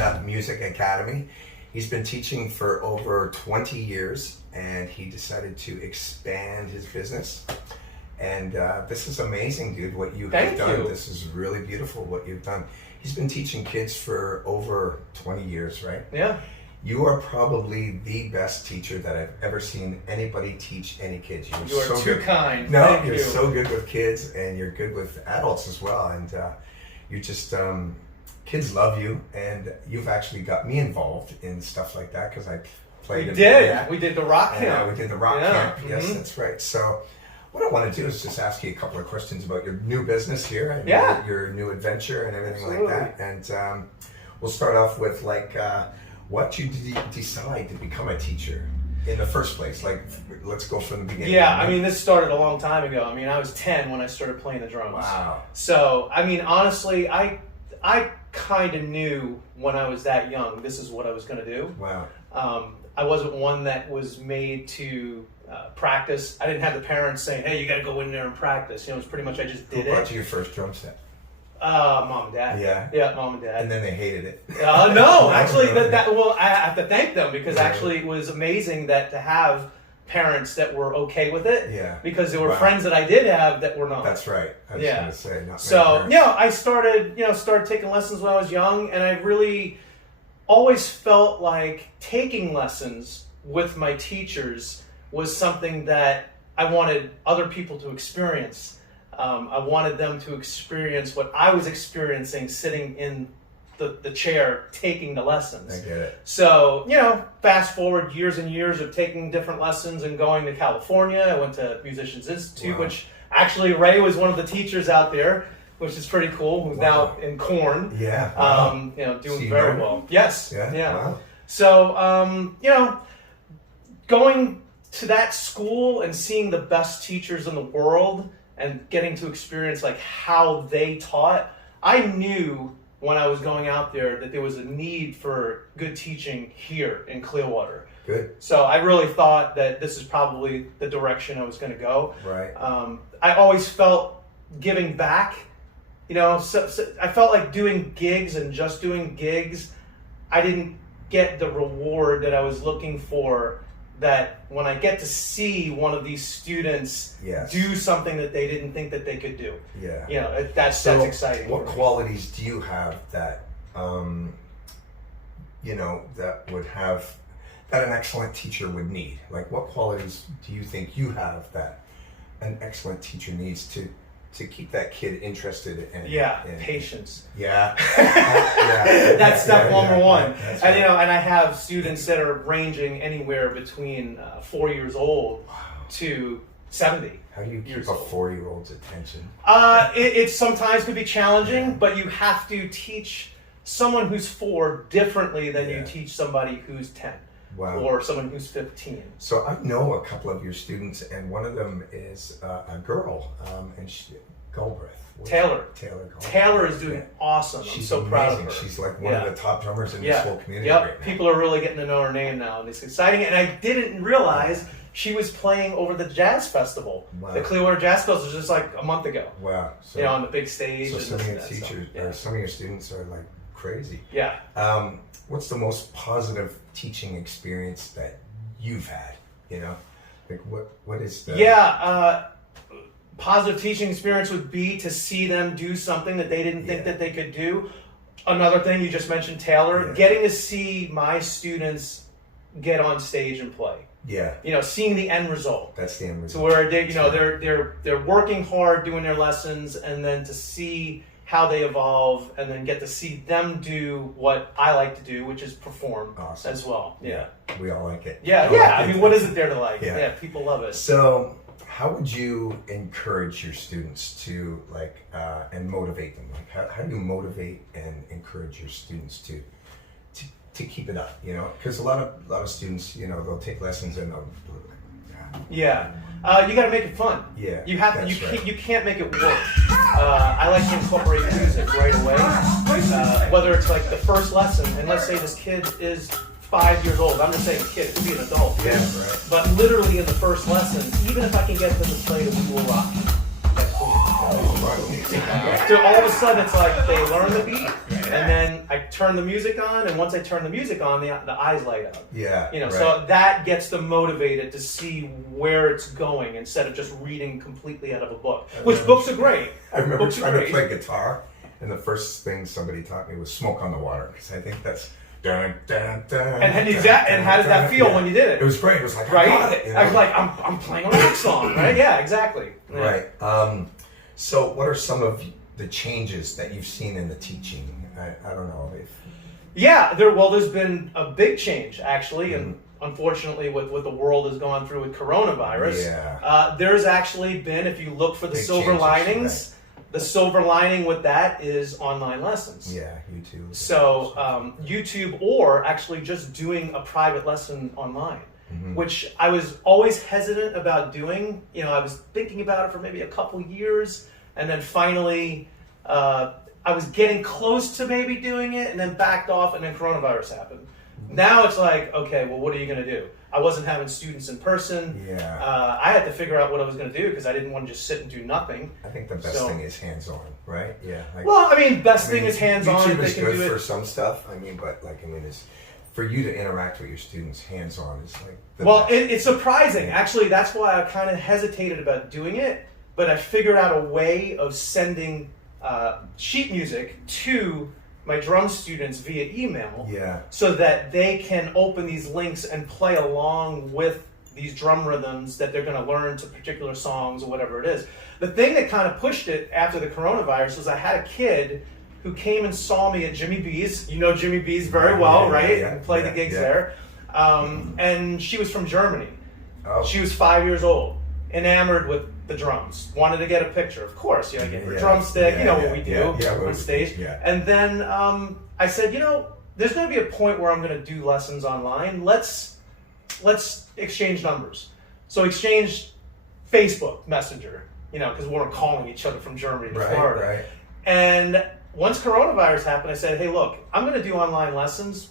Berretta Music Academy. He's been teaching for over 20 years, and he decided to expand his business. And this is amazing, dude, what you have done. This is really beautiful what you've done. He's been teaching kids for over 20 years, right? Yeah. You are probably the best teacher that I've ever seen anybody teach any kids. You are so too kind. No, Thank you're you. so good with kids, and you're good with adults as well. And you just, kids love you, and you've actually got me involved in stuff like that because I played. We did the rock camp. Yeah, we did the rock camp. Yes, Mm-hmm. that's right. So what I want to do is just ask you a couple of questions about your new business here and your new adventure and everything like that. And we'll start off with what you decide to become a teacher in the first place. Like, let's go from the beginning. Yeah, I mean, this started a long time ago. I mean, I was 10 when I started playing the drums. Wow. So, I mean, honestly, I kind of knew when I was that young, this is what I was going to do. Wow. I wasn't one that was made to practice. I didn't have the parents saying, hey, you got to go in there and practice. You know, it was pretty much I just did it. Who brought you your first drum set? Mom and Dad. Yeah, Mom and Dad. And then they hated it. No, actually, well, I have to thank them because actually it was amazing that to have parents that were okay with it. Yeah. Because there were friends that I did have that were not. That's right. I was going to say, not so, I started taking lessons when I was young, and I really always felt like taking lessons with my teachers was something that I wanted other people to experience. I wanted them to experience what I was experiencing sitting in the chair taking the lessons. I get it. So, fast forward years and years of taking different lessons and going to California. I went to Musicians Institute, which actually Ray was one of the teachers out there, which is pretty cool, who's now in Corn. Yeah. Doing very well. Yes. Yeah. Wow. So, going to that school and seeing the best teachers in the world and getting to experience how they taught, I knew when I was going out there that there was a need for good teaching here in Clearwater. Good. So I really thought that this is probably the direction I was going to go. Right. I always felt giving back, so I felt like doing gigs and just doing gigs, I didn't get the reward that I was looking for. That when I get to see one of these students do something that they didn't think that they could do, that's exciting. What qualities do you have that, that would have, that an excellent teacher would need? Like, what qualities do you think you have that an excellent teacher needs to keep that kid interested in? Patience. Yeah. That's step number one. That's and right. And I have students that are ranging anywhere between 4 years old to 70. How do you keep a 4-year-old's attention? It sometimes can be challenging, but you have to teach someone who's 4 differently than you teach somebody who's 10. Wow. Or someone who's 15. So I know a couple of your students, and one of them is a girl, and Galbraith. Taylor. Taylor is doing awesome. She's I'm so amazing. Proud of her. She's like one of the top drummers in this whole community right now. People are really getting to know her name now, and it's exciting. And I didn't realize she was playing over the Jazz Festival. Wow. The Clearwater Jazz Festival was just like a month ago. Wow. So, on the big stage. So some of your teachers, or some of your students are like crazy. Yeah. What's the most positive teaching experience that you've had? Like what is the... Positive teaching experience would be to see them do something that they didn't think that they could do. Another thing, you just mentioned Taylor, getting to see my students get on stage and play. Yeah. Seeing the end result. That's the end result. So where they're working hard doing their lessons, and then to see how they evolve, and then get to see them do what I like to do, which is perform as well. Yeah. We all like it. I mean, what is it there to like? Yeah, people love it. So how would you encourage your students to and motivate them? Like how do you motivate and encourage your students to keep it up? Because a lot of students, they'll take lessons and they'll you got to make it fun. Yeah, you have to. You can't make it work. I like to incorporate music right away, whether it's like the first lesson, and let's say this kid is 5 years old. I'm just saying kid, it could be an adult. Yeah, right. But literally in the first lesson, even if I can get them to play the We Will Rock You, that's cool. So all of a sudden, it's like they learn the beat, and then I turn the music on, and once I turn the music on, the eyes light up. Yeah. So that gets them motivated to see where it's going instead of just reading completely out of a book. Which books are great. I remember trying to play guitar, and the first thing somebody taught me was "Smoke on the Water," because I think that's. Dun, dun, dun, and how did that feel when you did it? It was great. It was like, right? I got it. I was like, I'm playing a rock song, right? Yeah, exactly. Yeah. Right. So what are some of the changes that you've seen in the teaching? I don't know. Yeah, there's been a big change, actually, and unfortunately with what the world has gone through with coronavirus, there's actually been, if you look for the silver linings, the silver lining with that is online lessons. Yeah, YouTube. So YouTube, or actually just doing a private lesson online, which I was always hesitant about doing. I was thinking about it for maybe a couple years, and then finally I was getting close to maybe doing it, and then backed off, and then coronavirus happened. Now it's like, okay, well, what are you going to do? I wasn't having students in person. Yeah. I had to figure out what I was going to do because I didn't want to just sit and do nothing. I think the best thing is hands-on, right? Yeah. Best thing is hands-on. YouTube is good for some stuff. It's for you to interact with your students hands-on is like the best. It's surprising. Actually, that's why I kind of hesitated about doing it, but I figured out a way of sending sheet music to my drum students via email, so that they can open these links and play along with these drum rhythms that they're going to learn to particular songs or whatever it is. The thing that kind of pushed it after the coronavirus was I had a kid who came and saw me at Jimmy B's. You know Jimmy B's very well, right? And played the gigs there. And she was from Germany. Oh. She was 5 years old, enamored with the drums, wanted to get a picture. Of course, get her drumstick, what we do on stage. And then I said, there's going to be a point where I'm going to do lessons online. Let's exchange numbers. So exchange Facebook Messenger, because we weren't calling each other from Germany to Florida. Right. And once coronavirus happened, I said, hey, look, I'm going to do online lessons.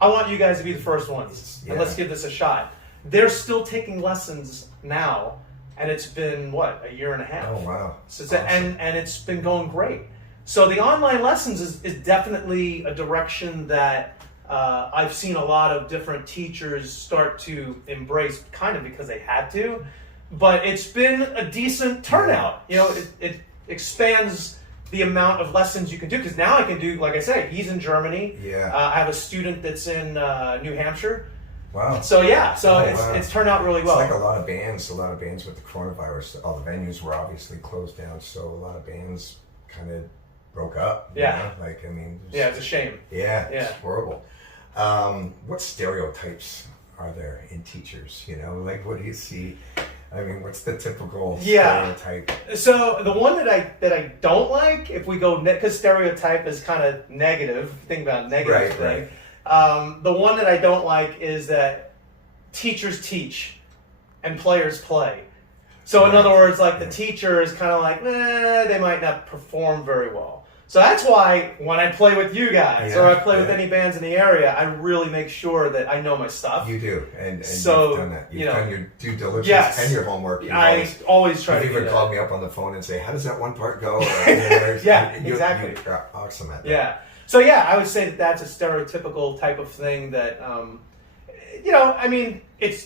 I want you guys to be the first ones, and let's give this a shot. They're still taking lessons now. And it's been, a year and a half. Oh, wow. So awesome. And it's been going great. So the online lessons is definitely a direction that I've seen a lot of different teachers start to embrace, kind of because they had to. But it's been a decent turnout. It expands the amount of lessons you can do. Because now I can do, like I say, he's in Germany. Yeah. I have a student that's in New Hampshire. Wow. So it's turned out really well. It's like a lot of bands with the coronavirus, all the venues were obviously closed down, so a lot of bands kind of broke up. Yeah. It's a shame. Yeah, it's horrible. What stereotypes are there in teachers? What do you see? What's the typical stereotype? So the one that I don't like, if we go, because stereotype is kind of negative. Think about negative thing. Right. The one that I don't like is that teachers teach and players play. So in other words, the teacher is kind of like, they might not perform very well. So that's why when I play with you guys or I play with any bands in the area, I really make sure that I know my stuff. You do, and so, you've done that. You've done your due diligence and your homework. I always try to do that. You've even called me up on the phone and say, how does that one part go? Exactly. You're awesome at that. Yeah. So I would say that that's a stereotypical type of thing that,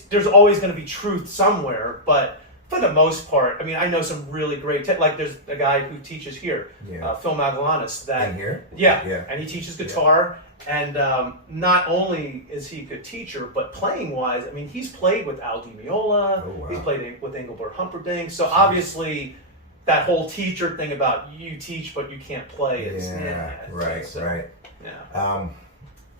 there's always going to be truth somewhere, but for the most part, I know some really great, there's a guy who teaches here, Phil Magalanis. In here? Yeah, and he teaches guitar, and not only is he a good teacher, but playing-wise, he's played with Al Di Meola, he's played with Engelbert Humperdinck, so obviously that whole teacher thing about you teach but you can't play is right.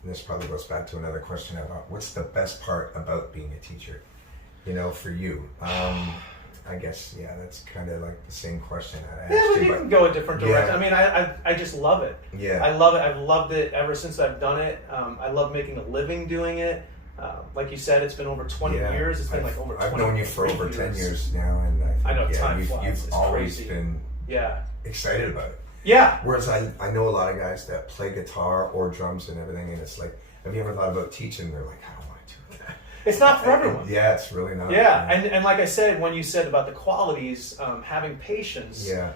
This probably goes back to another question about what's the best part about being a teacher, for you. I guess that's kind of like the same question I asked you. But you can go a different direction. I just love it. Yeah, I love it. I've loved it ever since I've done it. I love making a living doing it. Like you said, it's been over 20 years. It's been over 20 I've known you for over 10 years now, and I know time flies. You've always crazy. been excited about it. Yeah. Whereas I know a lot of guys that play guitar or drums and everything, and it's like, have you ever thought about teaching? They're like, I don't want to do that. It's not for everyone. It's really not. Yeah, and like I said, when you said about the qualities, having patience. Yeah.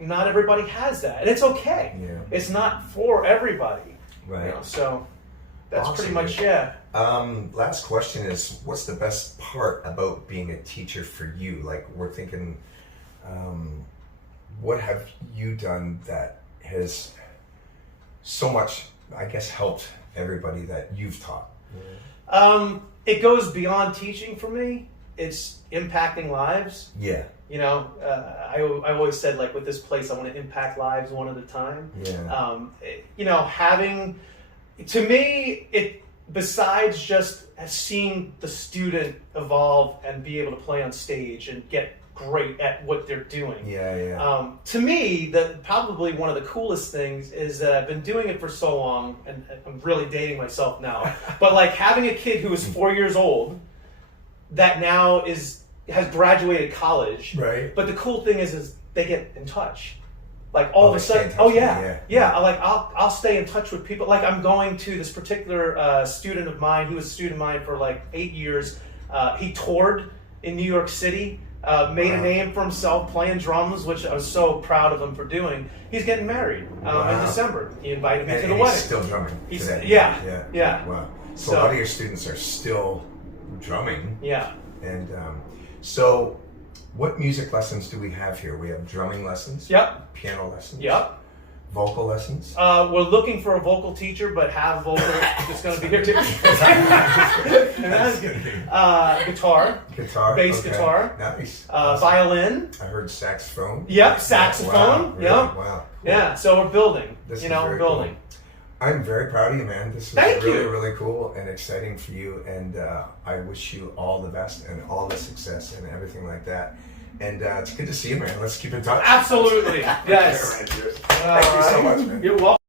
not everybody has that, and it's okay. Yeah. It's not for everybody. Right. You know, so that's Awesome, pretty much dude. Last question is, what's the best part about being a teacher for you? Like, we're thinking, what have you done that has so much, I guess, helped everybody that you've taught? It goes beyond teaching for me. It's impacting lives. Yeah. You know, I always said, like, with this place, I want to impact lives one at a time. Yeah. You know, having, to me, it, besides just seeing the student evolve and be able to play on stage and get great at what they're doing. Yeah. To me, probably one of the coolest things is that I've been doing it for so long, and I'm really dating myself now, but like having a kid who is 4 years old that now has graduated college. Right. But the cool thing is they get in touch. Like all of a they stay in sudden, touch with you, yeah. Like I'll stay in touch with people. Like I'm going to this particular student of mine. He was a student of mine for like 8 years. He toured in New York City. Made a name for himself playing drums, which I was so proud of him for doing. He's getting married in December. He invited me to the wedding. He's still drumming today. Yeah. Wow. So a lot of your students are still drumming. Yeah. And so what music lessons do we have here? We have drumming lessons. Yep. Piano lessons. Yep. Vocal lessons. We're looking for a vocal teacher, but have vocal that's going to be here too. Guitar. Guitar. Bass guitar. Nice. Violin. I heard saxophone. Yep. Saxophone. Wow, really? Yep. Wow. Cool. Yeah. So we're building. This is we're very building. Cool. I'm very proud of you, man. This was Thank really, you. really cool and exciting for you. And I wish you all the best and all the success and everything like that. And it's good to see you, man. Let's keep in touch. Absolutely. Yes. Thank you so much, man. You're welcome.